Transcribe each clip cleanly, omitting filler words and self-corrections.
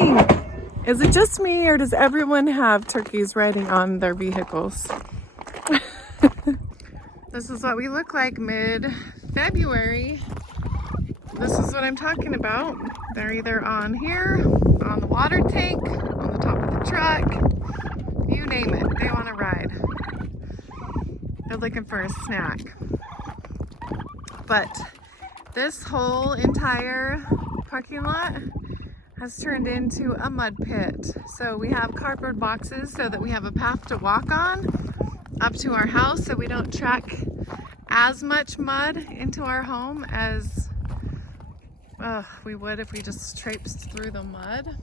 morning! Is it just me or does everyone have turkeys riding on their vehicles? This is what we look like mid-February. This is what I'm talking about. They're either on here, on the water tank, on the top of the truck, you name it, they want to ride. They're looking for a snack. But this whole entire parking lot has turned into a mud pit. So we have cardboard boxes so that we have a path to walk on up to our house so we don't track as much mud into our home as we would if we just traipsed through the mud.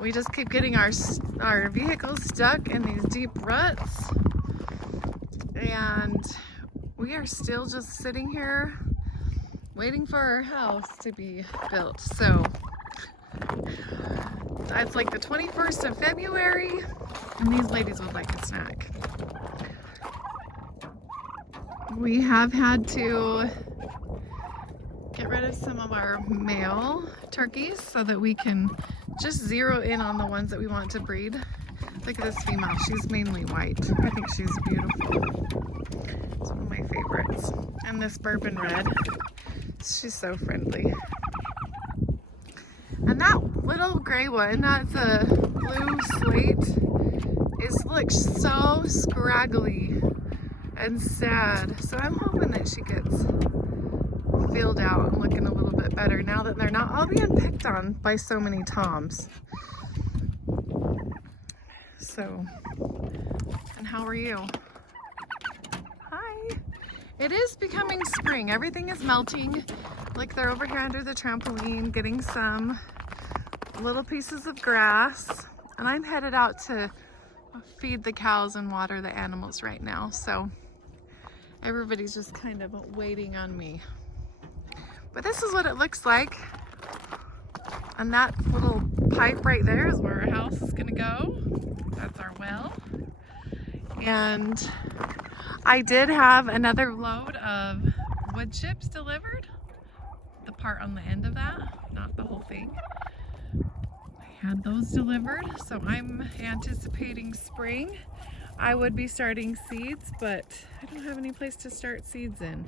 We just keep getting our vehicles stuck in these deep ruts, and we are still just sitting here waiting for our house to be built. So it's like the 21st of February and these ladies would like a snack. We have had to get rid of some of our male turkeys so that we can just zero in on the ones that we want to breed. Look at this female, she's mainly white. I think she's beautiful. It's one of my favorites. And this bourbon red, she's so friendly. And that little gray one, that's a blue slate, looks so scraggly and sad. So I'm hoping that she gets filled out and looking a little bit better now that they're not all being picked on by so many toms. So, and how are you? Hi. It is becoming spring. Everything is melting. Like they're over here under the trampoline getting some little pieces of grass. And I'm headed out to feed the cows and water the animals right now. So everybody's just kind of waiting on me. But this is what it looks like. And that little pipe right there is where our house is gonna go. That's our well. And I did have another load of wood chips delivered. The part on the end of that, not the whole thing. I had those delivered, so I'm anticipating spring. I would be starting seeds, but I don't have any place to start seeds in.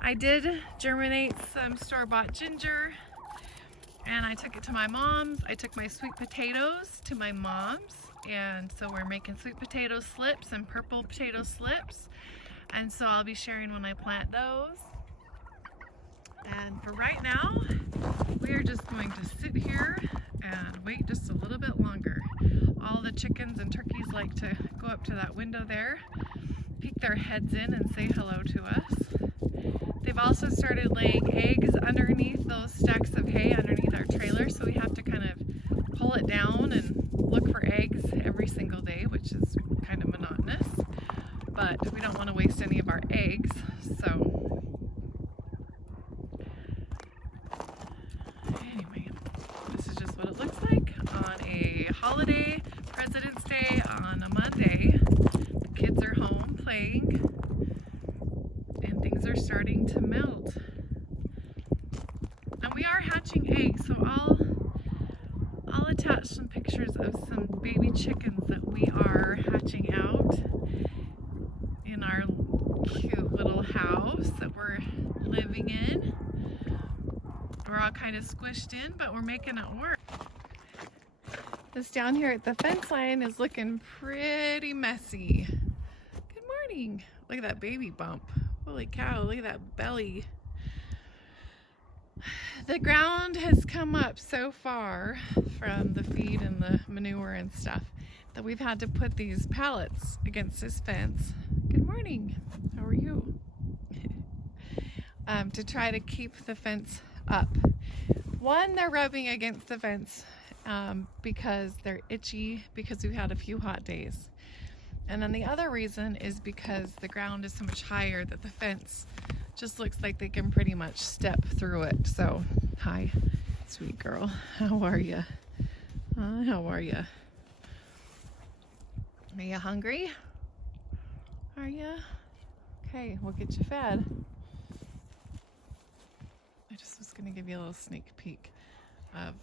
I did germinate some store-bought ginger, and I took it to my mom's. I took my sweet potatoes to my mom's, and so we're making sweet potato slips and purple potato slips, and so I'll be sharing when I plant those. And for right now, we are just going to sit here and wait just a little bit longer. All the chickens and turkeys like to go up to that window there, peek their heads in and say hello to us. They've also started laying eggs underneath those stacks of hay underneath our trailer, so we have to kind of pull it down and look for eggs every single day, which is kind of monotonous, but we don't want to waste any of our eggs. So anyway, this is just what it looks like on a holiday, President's Day on a Monday. The kids are home playing, and things are starting to melt. And we are hatching eggs, so I'll attach some pictures of some baby chickens that we are hatching out in our cute little house that we're living in. We're all kind of squished in, but we're making it work. This down here at the fence line is looking pretty messy. Good morning. Look at that baby bump. Holy cow, look at that belly. The ground has come up so far from the feed and the manure and stuff that we've had to put these pallets against this fence. Good morning. How are you? To try to keep the fence up. One, they're rubbing against the fence because they're itchy because we've had a few hot days. And then the other reason is because the ground is so much higher that the fence just looks like they can pretty much step through it. So, hi, sweet girl. How are you? How are you? Are you hungry? Are you? Okay, we'll get you fed. I just was going to give you a little sneak peek of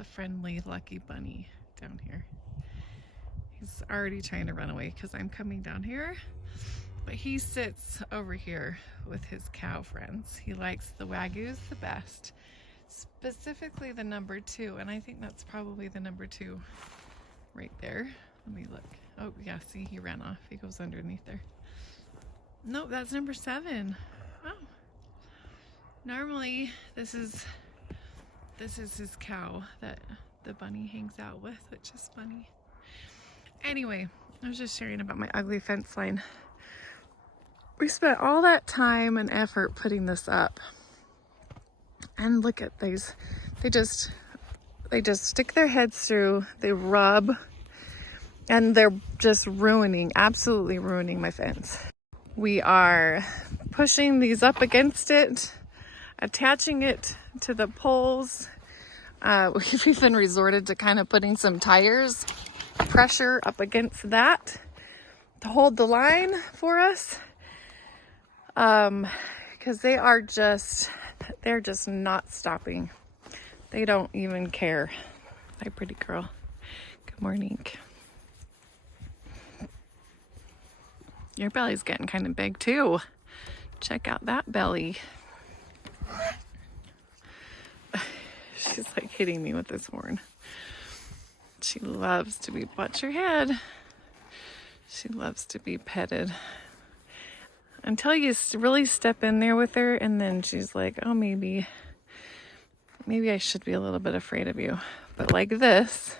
the friendly lucky bunny down here. He's already trying to run away because I'm coming down here. But he sits over here with his cow friends. He likes the Wagyus the best, specifically the number 2. And I think that's probably the number 2 right there. Let me look. Oh yeah, see, he ran off. He goes underneath there. Nope, that's number 7. Oh. Normally this is his cow that the bunny hangs out with, which is funny. Anyway, I was just sharing about my ugly fence line. We spent all that time and effort putting this up. And look at these. They just stick their heads through, they rub, and they're just absolutely ruining my fence. We are pushing these up against it, attaching it to the poles. We've even resorted to kind of putting some tires pressure up against that to hold the line for us. Because they're just not stopping. They don't even care. Hi, pretty girl. Good morning. Your belly's getting kind of big too. Check out that belly. She's like hitting me with this horn. She loves to be, watch your head. She loves to be petted. Until you really step in there with her, and then she's like, oh, maybe I should be a little bit afraid of you. But like this,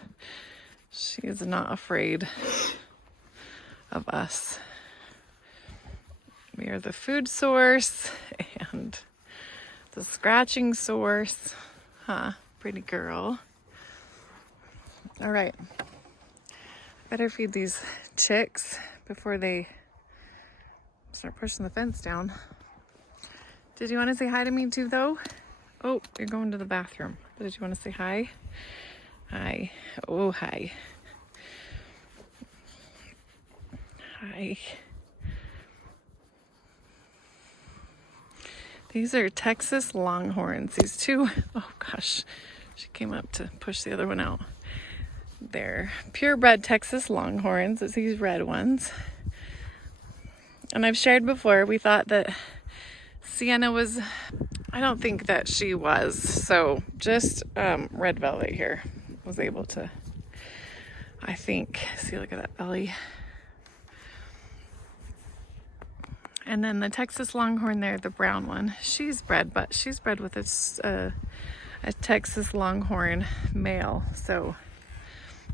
she is not afraid of us. We are the food source and the scratching source. Huh, pretty girl. All right. Better feed these chicks before they start pushing the fence down. Did you want to say hi to me too, though? Oh, you're going to the bathroom. Did you want to say hi? Hi. Oh, hi. Hi. These are Texas Longhorns. These two, oh gosh, she came up to push the other one out. They're purebred Texas Longhorns. It's these red ones. And I've shared before, we thought that Sienna was, I don't think that she was. So just Red Velvet here was able to, I think, see, look at that belly. And then the Texas Longhorn there, the brown one, she's bred, but she's bred with a Texas Longhorn male. So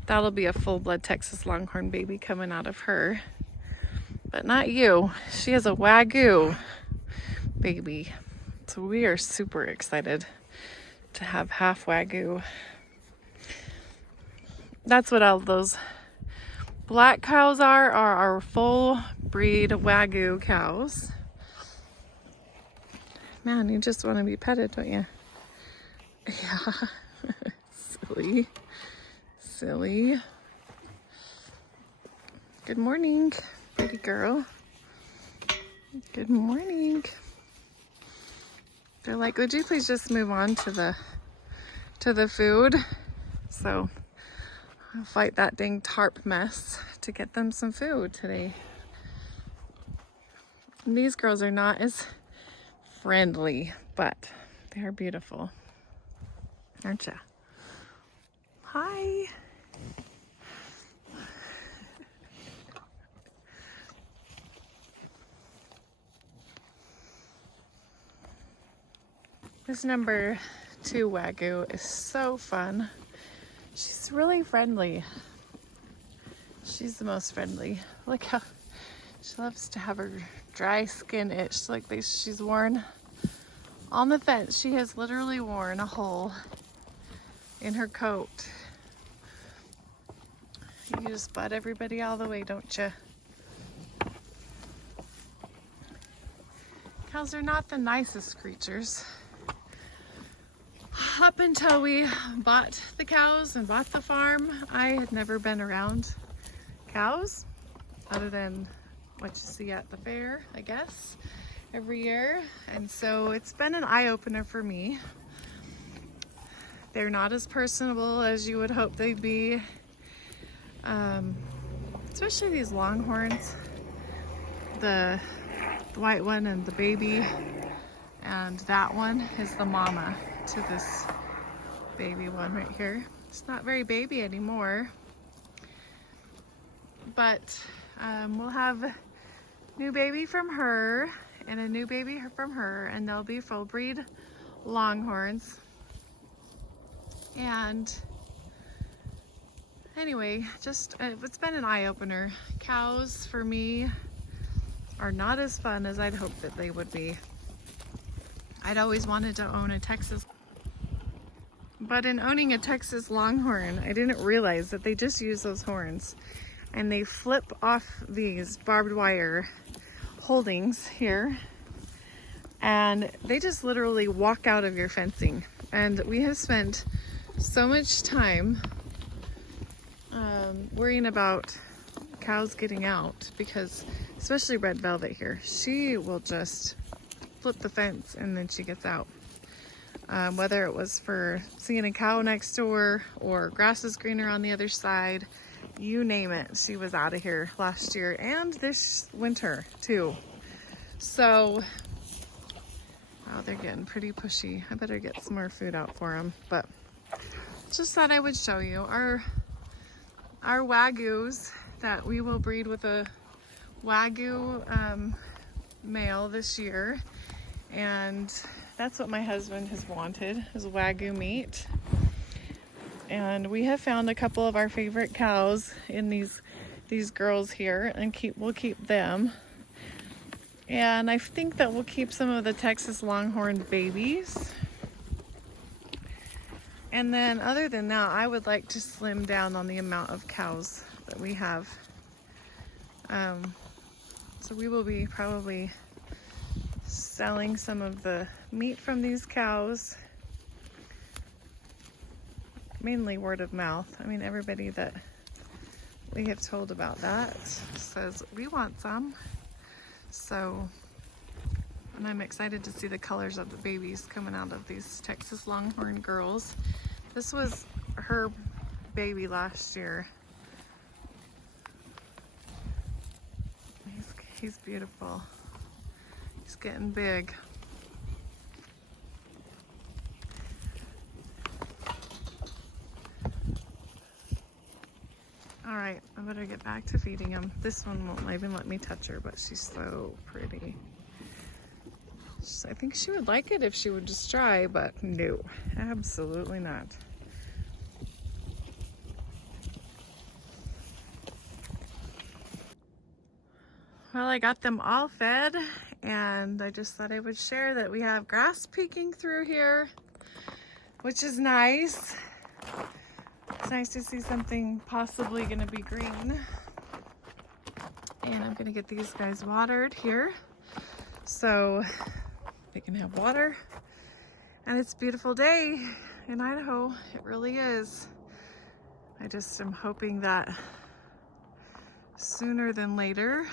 that'll be a full-blood Texas Longhorn baby coming out of her. But not you. She has a Wagyu baby. So we are super excited to have half Wagyu. That's what all those black cows are our full breed Wagyu cows. Man, you just want to be petted, don't you? Yeah. Silly. Silly. Good morning, pretty girl. Good morning. They're like, would you please just move on to the food? So I'll fight that dang tarp mess to get them some food today. And these girls are not as friendly, but they are beautiful. Aren't ya? Hi. This number 2 Wagyu is so fun. She's really friendly. She's the most friendly. Look how she loves to have her dry skin itch like she's worn on the fence. She has literally worn a hole in her coat. You just butt everybody all the way, don't you? Cows are not the nicest creatures. Up until we bought the cows and bought the farm, I had never been around cows other than what you see at the fair, I guess, every year. And so it's been an eye-opener for me. They're not as personable as you would hope they'd be. Especially these longhorns. The white one and the baby, and that one is the mama to this baby one right here. It's not very baby anymore, but we'll have new baby from her and a new baby from her, and they'll be full breed longhorns. And anyway, just it's been an eye-opener. Cows for me are not as fun as I'd hoped that they would be. I'd always wanted to own a Texas, but in owning a Texas Longhorn, I didn't realize that they just use those horns and they flip off these barbed wire holdings here, and they just literally walk out of your fencing. And we have spent so much time worrying about cows getting out, because especially Red Velvet here, she will just flip the fence and then she gets out. Whether it was for seeing a cow next door or grass is greener on the other side, you name it, she was out of here last year and this winter too. So, wow, they're getting pretty pushy. I better get some more food out for them, but just thought I would show you our Wagyus that we will breed with a Wagyu male this year, and that's what my husband has wanted, is Wagyu meat. And we have found a couple of our favorite cows in these girls here, and we'll keep them. And I think that we'll keep some of the Texas Longhorn babies. And then other than that, I would like to slim down on the amount of cows that we have. So we will be probably selling some of the meat from these cows, mainly word of mouth. I mean, everybody that we have told about that says we want some. So, and I'm excited to see the colors of the babies coming out of these Texas Longhorn girls. This was her baby last year. He's beautiful. He's getting big. All right, I better get back to feeding him. This one won't even let me touch her, but she's so pretty. I think she would like it if she would just try, but no, absolutely not. Well, I got them all fed, and I just thought I would share that we have grass peeking through here, which is nice. It's nice to see something possibly going to be green. And I'm going to get these guys watered here so they can have water. And it's a beautiful day in Idaho. It really is. I just am hoping that sooner than later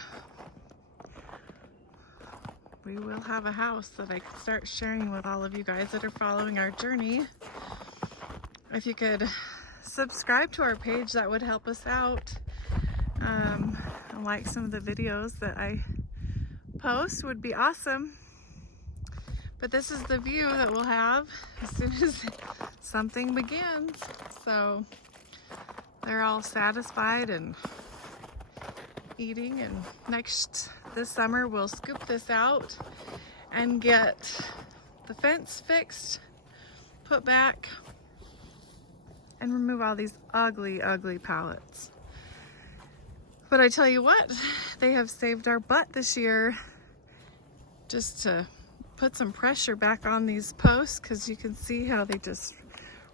we will have a house that I can start sharing with all of you guys that are following our journey. If you could subscribe to our page, that would help us out. And like some of the videos that I post would be awesome. But this is the view that we'll have as soon as something begins. So they're all satisfied and eating, and this summer we'll scoop this out and get the fence fixed, put back, and remove all these ugly, ugly pallets. But I tell you what, they have saved our butt this year just to put some pressure back on these posts, because you can see how they just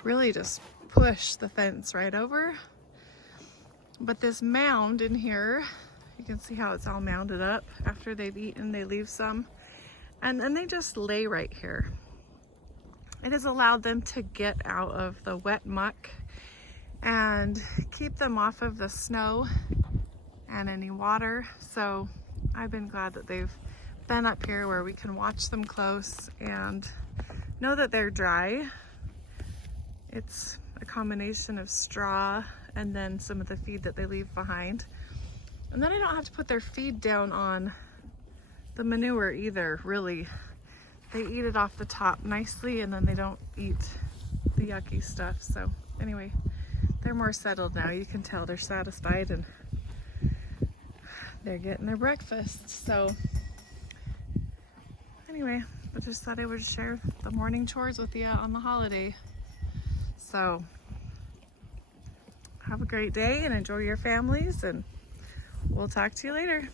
really just push the fence right over. But this mound in here, you can see how it's all mounded up. After they've eaten, they leave some, and then they just lay right here. It has allowed them to get out of the wet muck and keep them off of the snow and any water. So I've been glad that they've been up here where we can watch them close and know that they're dry. It's a combination of straw and then some of the feed that they leave behind. And then I don't have to put their feed down on the manure either, really. They eat it off the top nicely, and then they don't eat the yucky stuff. So anyway, they're more settled now. You can tell they're satisfied and they're getting their breakfast. So anyway, I just thought I would share the morning chores with you on the holiday. So have a great day and enjoy your families, and we'll talk to you later.